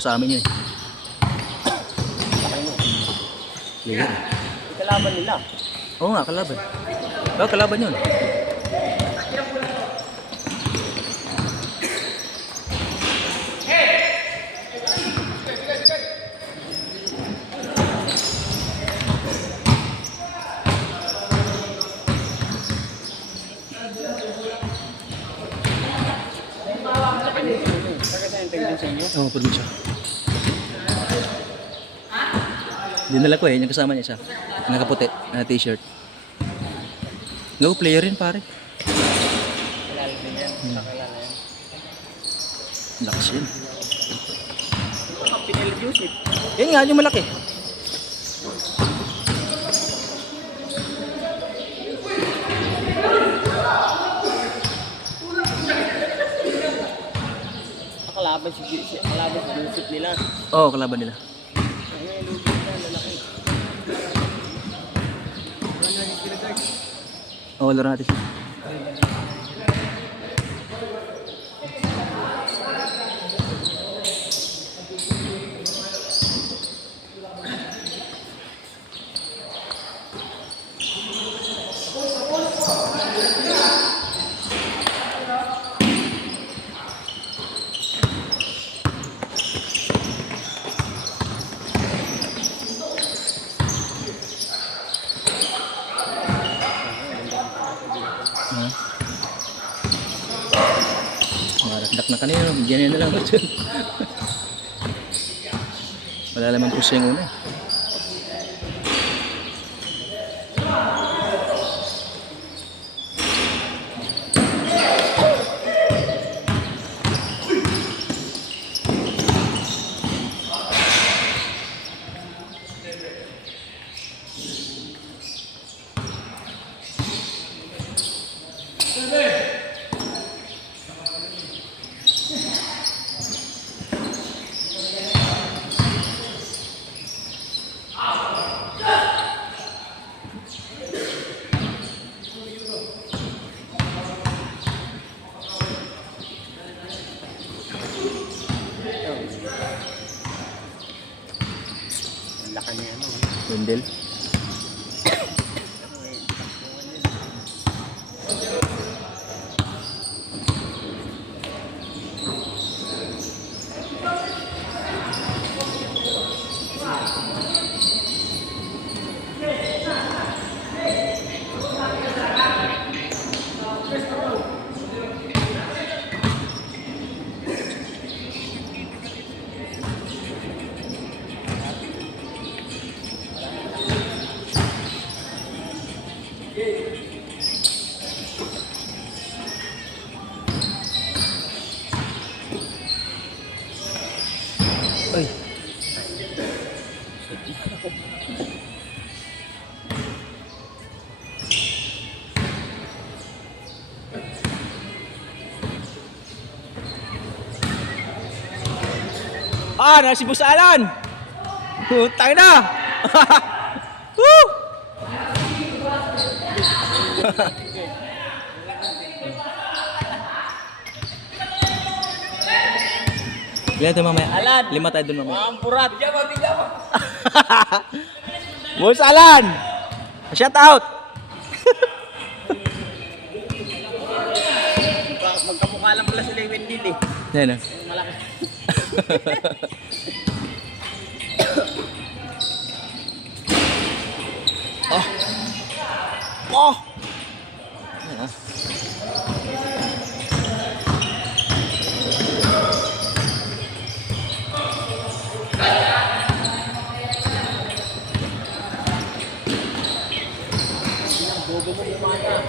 sa amin yun eh. Player. Kalaban nila. Oo nga, kalaban. Oo, kalaban yun. Oo, probinsya. Dinala ko eh, yung kasama niya siya. Nakaputi, na t-shirt. Go, player rin pare. Kilala din yan. Kakilala yan. Lakas yun. Ang Pinel Joseph. Yan nga, yung malaki. Kalaban si Joseph nila. Oo, kalaban nila. Ayun, Joseph na, lalaki. Oo, laro natin siya. Marakdak na kanina, bigyan na lang ba dyan? Wala naman puso yung una. Ang laki niya, ano. Wendell. Ay. Nasi Boss Alan! Putang na! Woo! Ilan tayo mamaya? Alan! 5 tayo dun mamaya. Ang purat. Boss Alan! Shout out! Magkamukha lang pala sila yung Wendell eh. Yan ah. Malaki. Oh! Oh! Yan ah. Bobo mo kumana.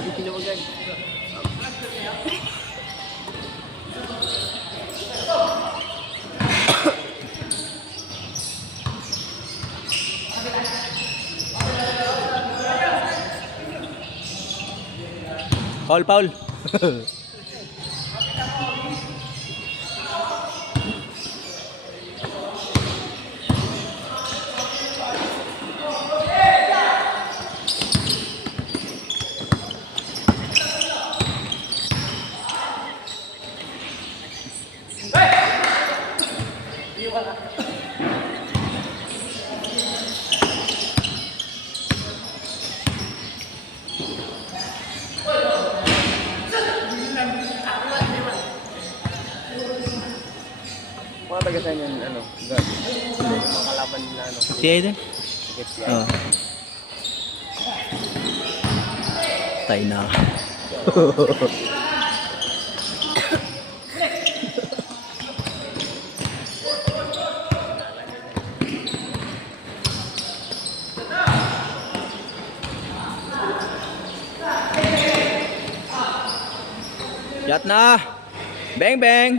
Hindi tinawagan. Paul, Paul. Mga taga saan yan, ano, God. Mga kalaban nila, ano. Tiya din. Gets yan. Oh. Tay na. Yat na. Bang bang.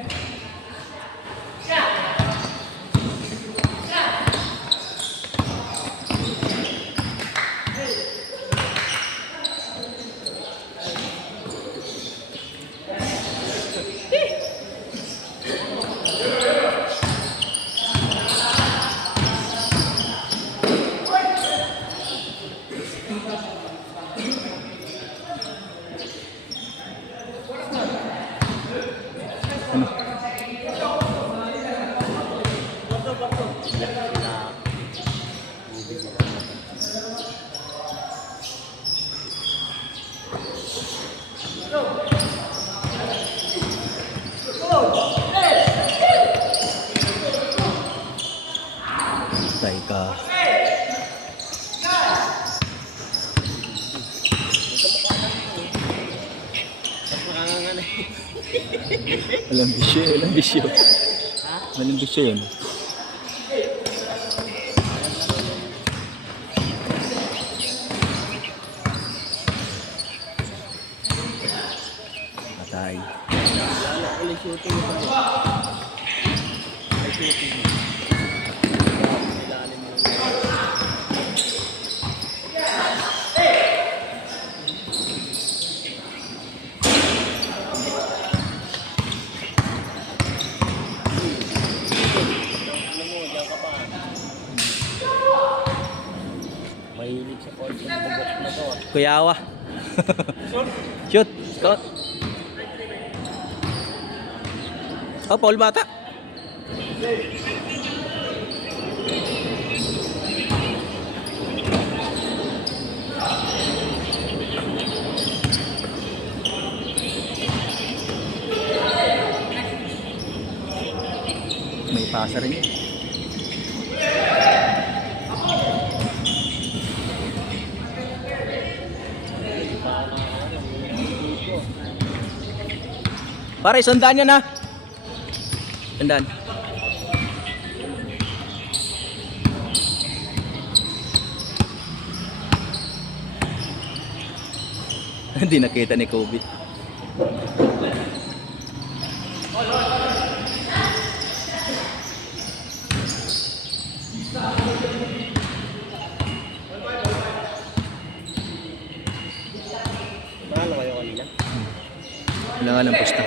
Tay ka. Makangangan eh. Walang bisyo, walang bisyo. Walang bisyo yun. Patay. Wala, ulit shooting ito. May shooting. Ilalim mo. Ano mo, diyan ka pa. Mahilig sa Paulson bubok na to. Kuyawa. Shoot. Scott. Oh, Paul bata. May pasa rin yun. Pare, sandaan yan ha. Sandaan. Hindi nakita ni Kobe. Panalo kayo kanina? Wala nga lang pusta.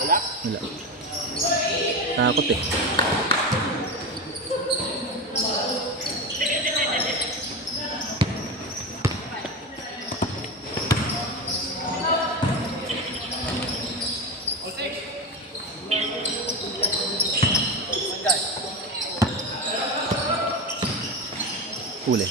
Wala? Wala. Takot eh. Huli.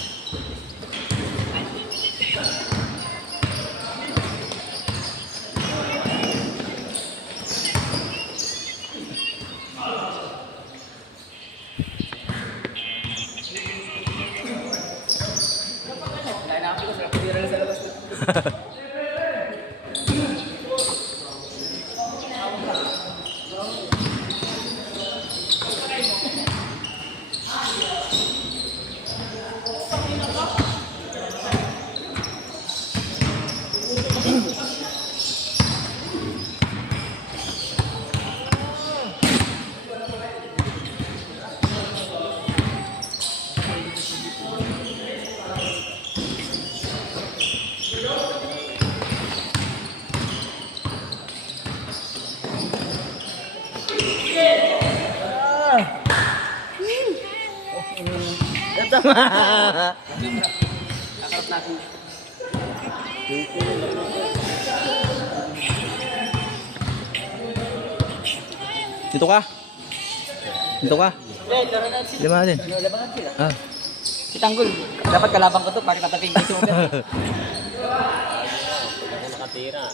Ito. Kakarap natin. Dito ka. Dito ka. Wait, laro natin. Lima natin. Labangan sila. Ah. Si Tanggol, dapat kalabang ko to, pakipataping ko ito. Nakatira.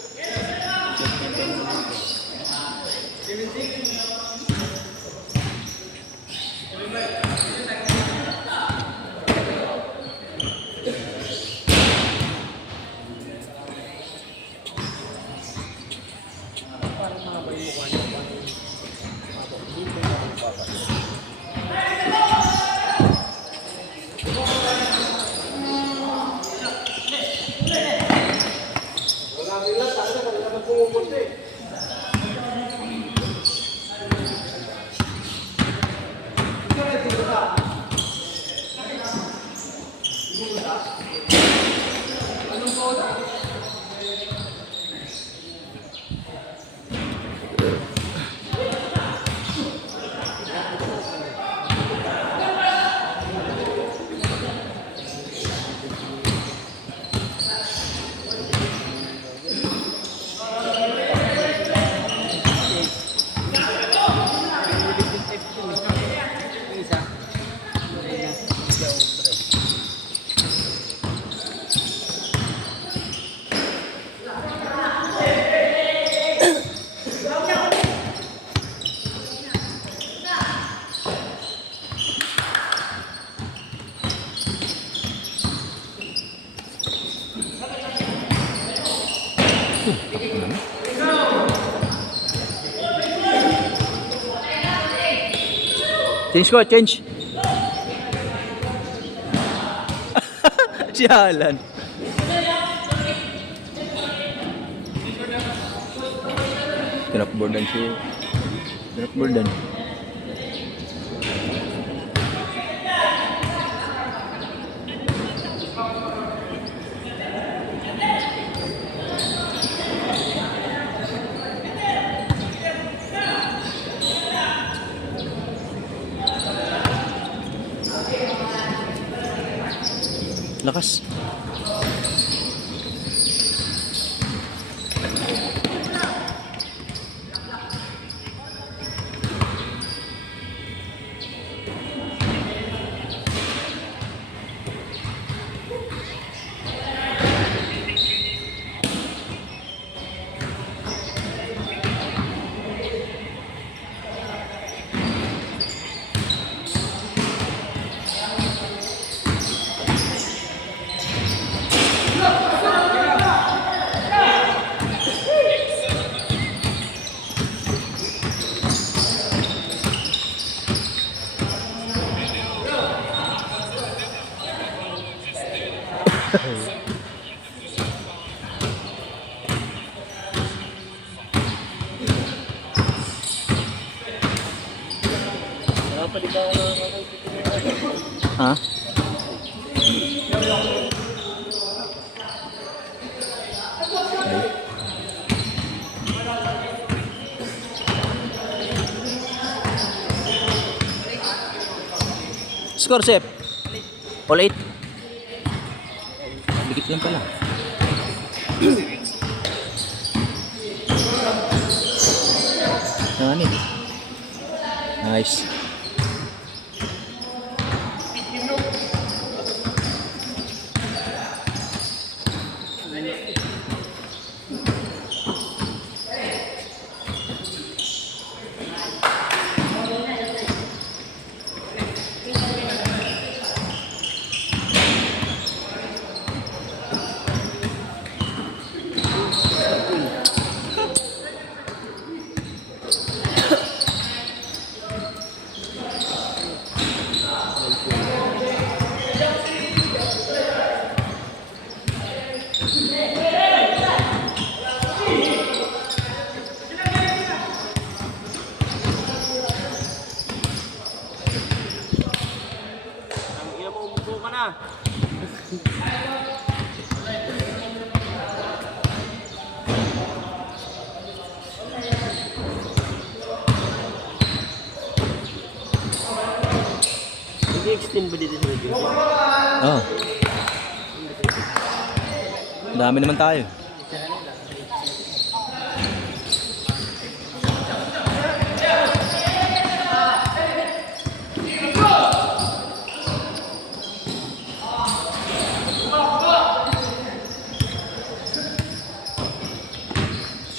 Change ko, change. Si Alan. Kinapboardan siya. Kinapboardan. Lakas. Ha? Score, Sep. All 8. Dikit lang pala. Ano? Nice. Mag-extend ba dito sa radio? Oo. Dami naman tayo.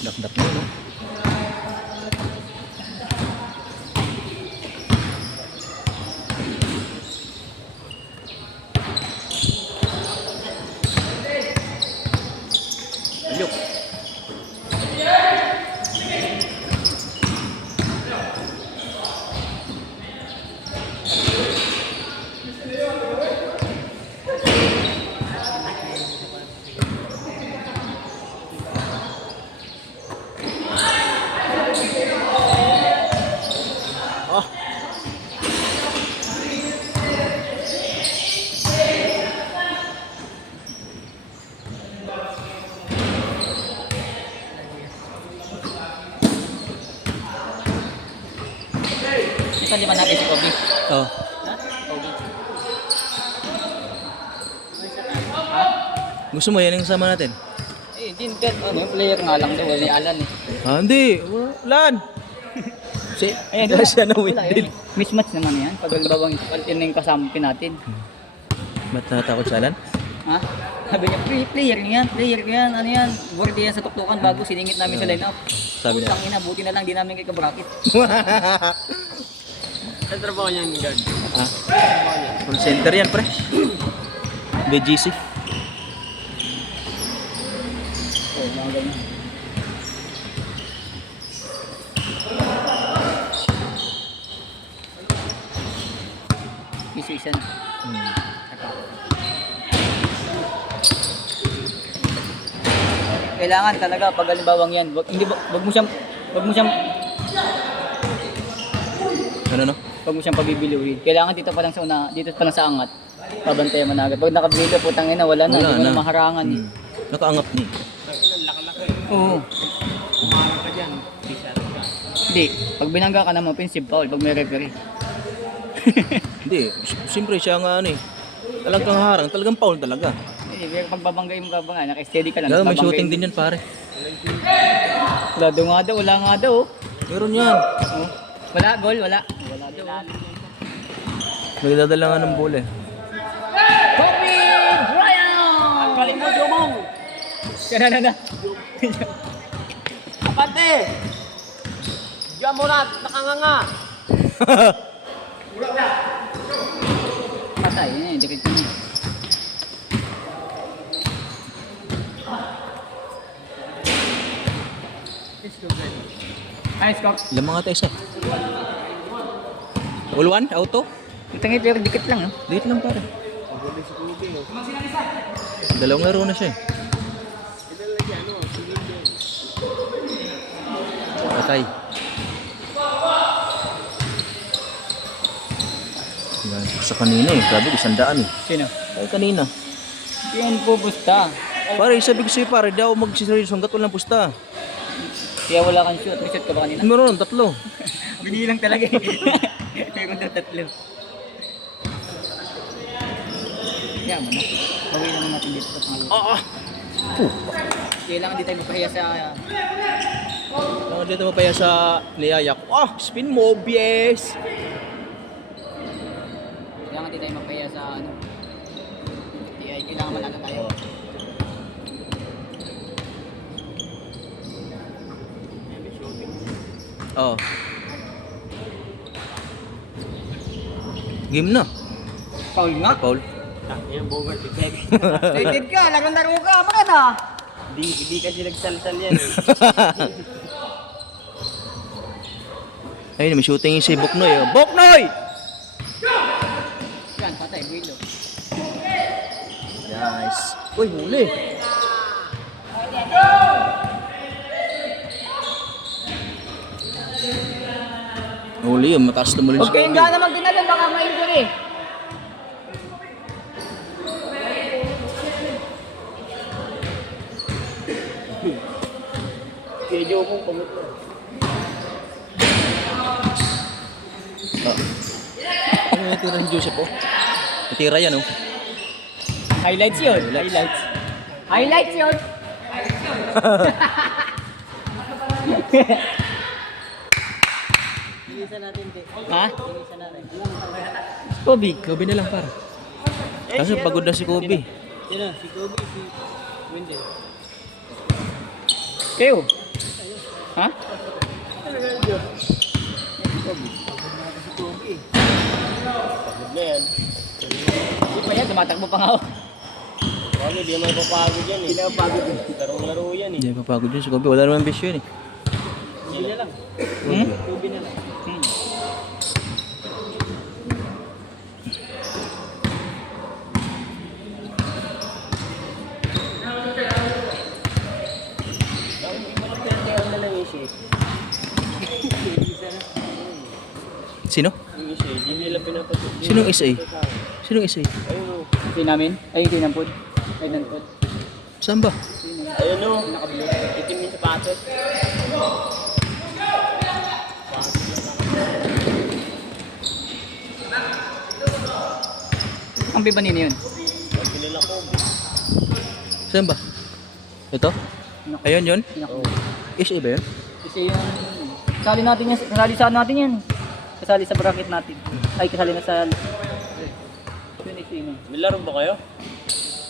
Dakdak mo, no? Ayok. Oh. Isa di ba natin si Kobe? Oh. Kobe. Gusto mo yan yung kasama natin? Eh, din ano, yung player nga lang daw, wala Alan eh. Ah, hindi. Lan. Si, Ayan, siya na win wala, din. mismatch naman yan. Pag halimbawa yun na yung kasampi natin. Ba't natatakot sa Lan? Ha? Sabi niya, player yan, ano yan. Bordy yan sa tuktukan bago siningit namin sa lineup. Sabi niya. Putang ina, buti na lang di namin kay kabracket. Sa trabaho niya yung guard. Ah, full center yan, pre. BGC. Oo, mga ganyan. Isu-isa na. Kailangan talaga pag halimbawang yan, wag mo siyang Ano, no? pabibiliwin. Kailangan dito pa lang sa una, dito pa lang sa angat. Pabantayan mo na agad. Pag nakabilo, putang ina, wala na, Wala hindi mo na. na maharangan eh. Nakaangat ni. Oo. Umarap ka dyan. Hindi, pag binangga ka naman, offensive foul pag may referee. Hindi, siyempre siya nga ano eh. Talagang harang, talagang foul talaga. Eh, pero pag babanggay mo babangay, naka-steady ka lang. Lalo may babanggayin shooting mo. din yan, pare. Wala nga daw. Oh. Meron yan. Oh. Wala, goal, wala. Wala daw. Nagdadala nga ng bola eh. Kobe Bryant! Ang galing mo, Jomong! Na. Kapante! Diyan mo na, nakanganga! Patay, direct na. Nice, Cox. Ilang mga tayo isa? All one? Auto? Itangit pero dikit lang, no? Dito lang, pare. Dalawang laro na siya eh. Patay. Yan, sa kanina eh. Grabe, 100 eh. Sino? Ay, kanina. Hindi yan pupusta. Pare, sabi ko sa'yo pare, di ako magsisarili hanggat walang pusta. Kaya wala kang shoot. May shoot ka ba kanina? Meron, 3. Binilang talaga eh. Meron daw 3. Kaya mo na. Pawin naman natin dito sa pangalawa. Ah! Kailangan di tayo mapahiya sa... Lang dito mapaya sa niyaya ko. Ah! Spin mo, BS! Kailangan di tayo mapahiya sa ano. TI. Kailangan manalo tayo. Oh. Game na. Foul nga. Paul. Yung Bogart effect. Rated ka. Laro ka. Bakit ah? Di kasi nagsalsal yan eh. Ayun, may shooting yung si Boknoy. Oh. Boknoy! Yan, patay. Builo. Nice. Uy, huli. Huli yun, mataas na muli Huwag kayong gana magdinalan. Baka ma-injury. Kaya Jomong pamut mo. Ah. may tira si Joseph, oh. May tira yan, oh. Highlights yun. Highlights. Highlights yun. Ha? Kobe. Kobe na lang, para. Kasi pagod na si Kobe. Sino? Si Kobe, si Wendell. Kayo? Ha? Pagod na yan. Hindi pa yan, tumatakbo pa nga ako. Kami, di naman papagod yan eh. Hindi naman pagod eh. Larong-laro yan eh. Hindi papagod yun si Kobe. Wala naman bisyo yun, eh. Kobe na lang. Hmm? Kobe na lang. Ang iba na pinagkaroon na lang yung shit. Sino? Yung shit, hindi nila pinapatid. Sinong SA? Sinong SA? Ayun o. Hindi namin. Ay, hindi nampod. Ay, nampod. Saan ba? Ayun o. Itim yung sapatos. Ang bibanin yun. Ang kilala ko. Saan ba? Ito? Ayun yun? Pinako. SA ba yun? Kasi yung... Kasali natin yan. Kasali saan natin yan. Kasali sa bracket natin. Ay, kasali na sa... Yun is yun. May laro ba kayo?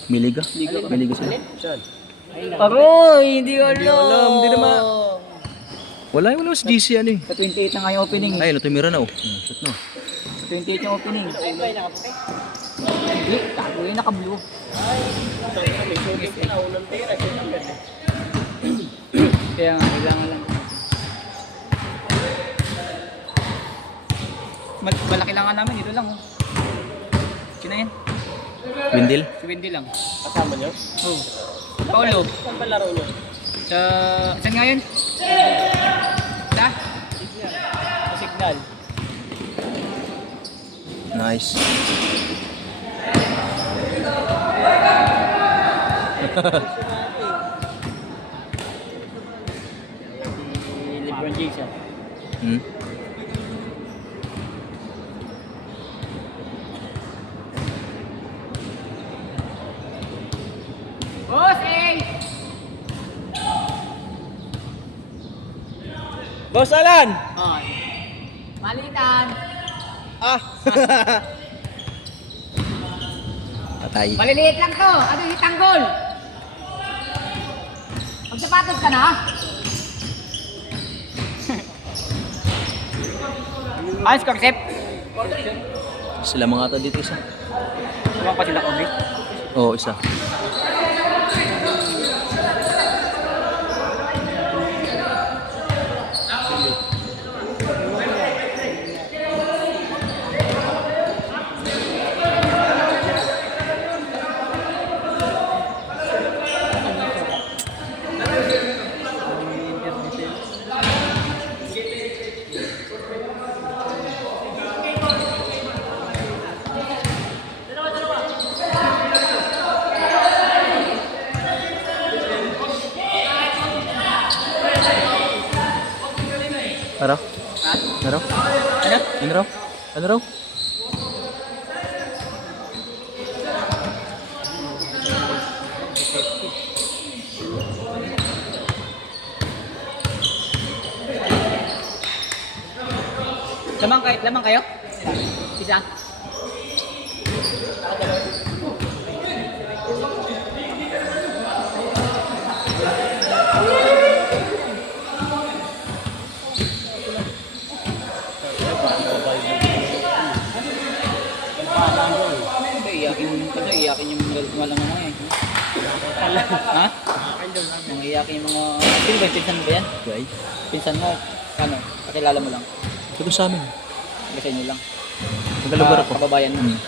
Miliga. Liga. Miliga sila. Saan? Aroy! Hindi ko alam. Hindi alam, hindi naman. Wala yung si GC ano eh. Sa 28 na nga yung opening. Ay, tumira na oh. Shot na. Sa 28 yung opening. Hindi, tago yun, naka-blue. May shooting ka na. Unang tira. Kaya nga, kailangan lang. Malaki lang nga namin, dito lang oh. Sino yan? Windel? Si Wendy lang. Kasama nyo? Oh. Paulo. Saan ba laro nyo? Sa... Saan nga yun? Sa? Sa Signal. Nice. Si LeBron James yan. Hmm? Boss, eh! Boss Alan! Oh. Malitan. Ah! Patay. Maliliit lang to. Ano yung tanggol? Magsapatos ka na? Ayos, Korsep. Sila mga ata dito isa. Tumang pa sila, Kobe. Oo, isa. Ano? Ha? Ano raw? Ano? Ano raw? Ano raw? Lamang kayo? Isa? Iyakin yung walang ano eh. Ha? Nang iyakin yung mga... Sino ba? Pinsan mo ba yan? Yay. Pinsan mo? Ano? Pakilala mo lang. Ito sa amin. Kasi inyo lang. Nagalugar ako. Kababayan mo. Hmm.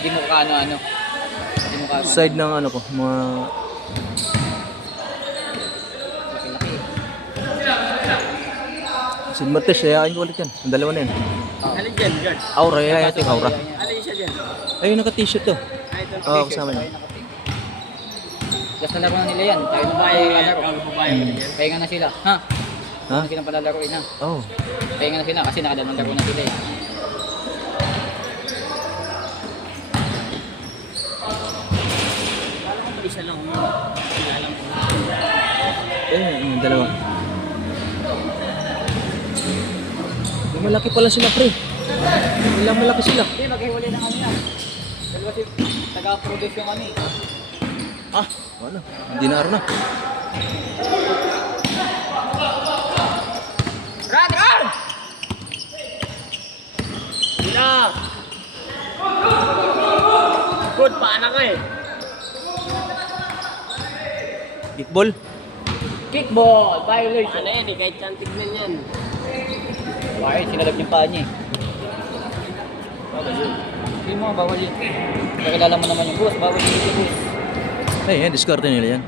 Hindi mo kaano-ano. Hindi mo kaano. Side ng ano ko, mga... Laki-laki. Si Martes, yayain ko ulit yan. Ang dalawa na yan. Alin dyan, George? Aura, yayain natin yung aura. Alin siya dyan? Ayun, naka-t-shirt to. Ay, ito. Oo, kasama niya. Just na laro na nila yan. Tayo na palalaro. Pahinga na sila. Ha? Ha? Hindi na palalaroin ha. Oh. Pahinga na sila kasi nakadalawang laro na sila eh. isa lang. Yung dalawa. Yung malaki pala sila, pre. Ilang malaki sila. Hindi, maghiwalay na kami yan. Dalawa si taga-produce yung kami. Ah, wala. Dinaro na. Run! Run! Sila! Good, paana ka eh. Kickball. Kickball! Violation! Ano yan eh, kahit saan tignan yan. Bakit? Sinalab yung paa niya eh. Hindi mo, bawal yun. Nakilala mo naman yung boss, bawal yun yung boss. Ay, yan, diskarte nila yan.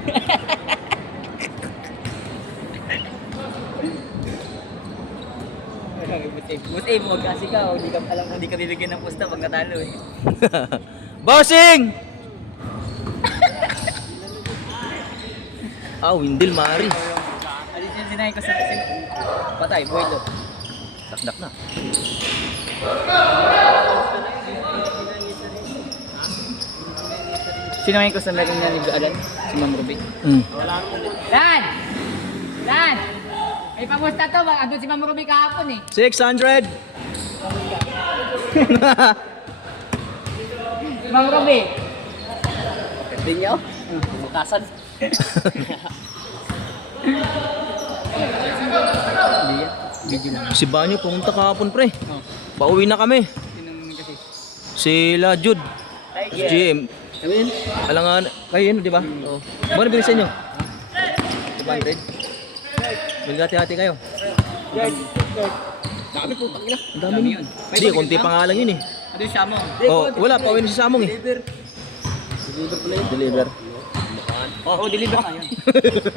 Boss A, huwag kasi ka. Hindi ka alam kung hindi ka bibigyan ng pusta pag natalo eh. Bossing! Windil, Mari. Alis yung sinahin ko sa patay, buwelo. Dakdak na. Sinahin ko sa meron niya ni Alan, si Ma'am Ruby. Dan! Dan! May pamusta to, andun si Ma'am Ruby kahapon eh. 600! Ma'am Ruby! Pwede nyo? Bukasan. Si Banyo pumunta kahapon, pre. Oh. Pauwi na kami. Sinong kasi? Sila Jude. GM. Alangan, kayo yun, di ba? Oo. Ano bilis sa inyo? 200? Magati-hati kayo. Dami po, tangina. Ang dami yun. Hindi, konti pa nga lang yun eh. Ano yung Samong? Wala, pauwi na si Samong eh. Deliver. Oo, deliver nga yun.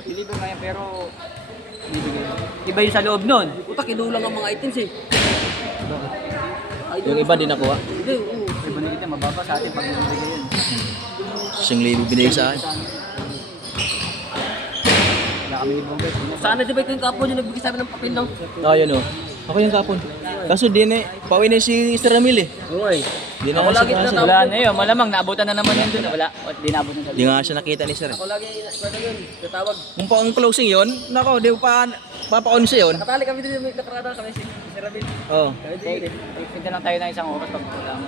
Deliver nga yun, pero... Iba yung sa loob nun. Puta, kinulang ang mga items eh. Yung iba din nakuha. Hindi, oo. Iba na kita, mababa sa atin pag nabibigay yun. 1,000 binigay sa akin. Wala kami ibang guys. Sana di ba ito yung kapon yung nagbigay sa amin ng papel no? Yun o. Ako yung kapon. Kaso di na, pauwi na si Mr. Ramil eh. Oo eh. Di na Ako siya lagi kasi. na- Wala na yun, malamang naabutan na naman yun dun. Wala, di naabutan sa Di nga siya nakita ni Sir eh. Ako lagi, ano yun, tatawag. Kung pa ang closing yun, nako, di pa papaon siya yun. Nakatali kami din, nakarada kami si Rabil. Oo. Pwede. Pinta lang tayo ng isang oras pag wala mo.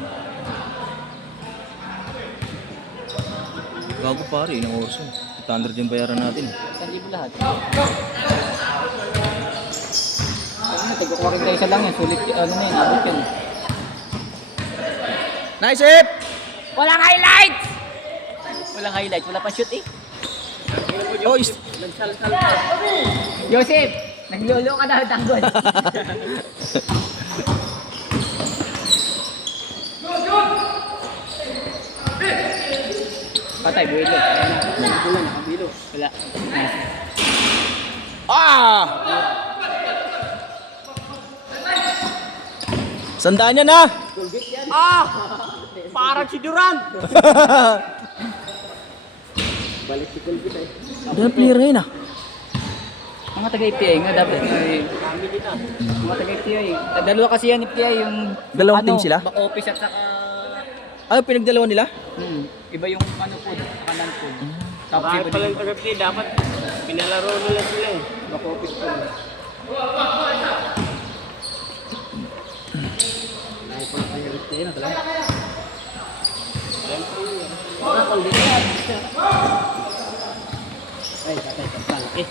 Gago pare, ilang oras yun. 800 yung bayaran natin. 1,000 lahat. Ano, tigok 41 lang yan. Sulit, ano na yun, abot yun. Nice hip! Walang highlights! Walang highlights, wala pa shoot eh. Oh, Nagsal-sal pa. Joseph, naglolo ka na tanggol. Patay, buwilo. Nakabilo. Wala. Sandaan niya na! Parang si Duran! Dahil player ngayon ah. Mga taga-IPI nga dapat mga taga-IPI. Dalawa kasi yan IPI yung Dalawang team sila? back office at saka Pinagdalawa nila? iba yung ano food, kanan food. Tapos Bakit iba palang din taga-P, dapat pinalaro nila sila eh. back office food. Ay, tatay, tatay.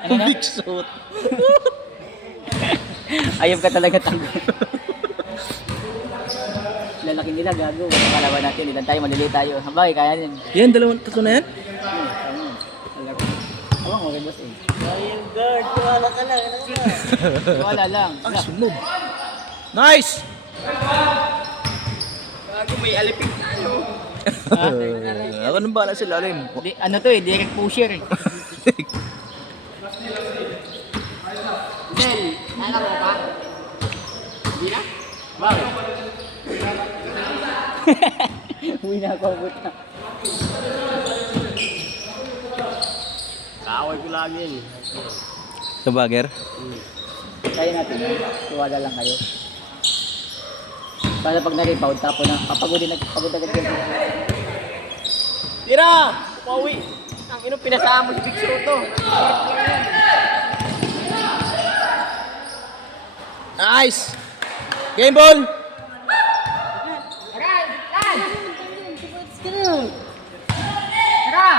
Ano na? Big suit. Ayaw ka talaga tanggol. Lalaki nila gago. Kalaban natin, ilan tayo, maliliit tayo. Habay, kaya yan. Yan, tatlo na yan? Awang, okay boss eh. Ayun, guard. Wala ka lang. Wala lang. Ang sunog. Nice! Bago may alipin tayo. Ako nang bala sa lalim. Ano to eh, direct pusher eh. Then, nalaro ka? Hindi na? Bakit? Uwi na ako, abot na. Kaaway ko lagi yun. Kabager? Kaya natin, tiwala lang kayo. Para pag na-rebound, tapo na. Kapagod agad yun. Tira! Pauwi! Ang ino, pinasama mo si Big Soto. Nice! Game ball! Aray!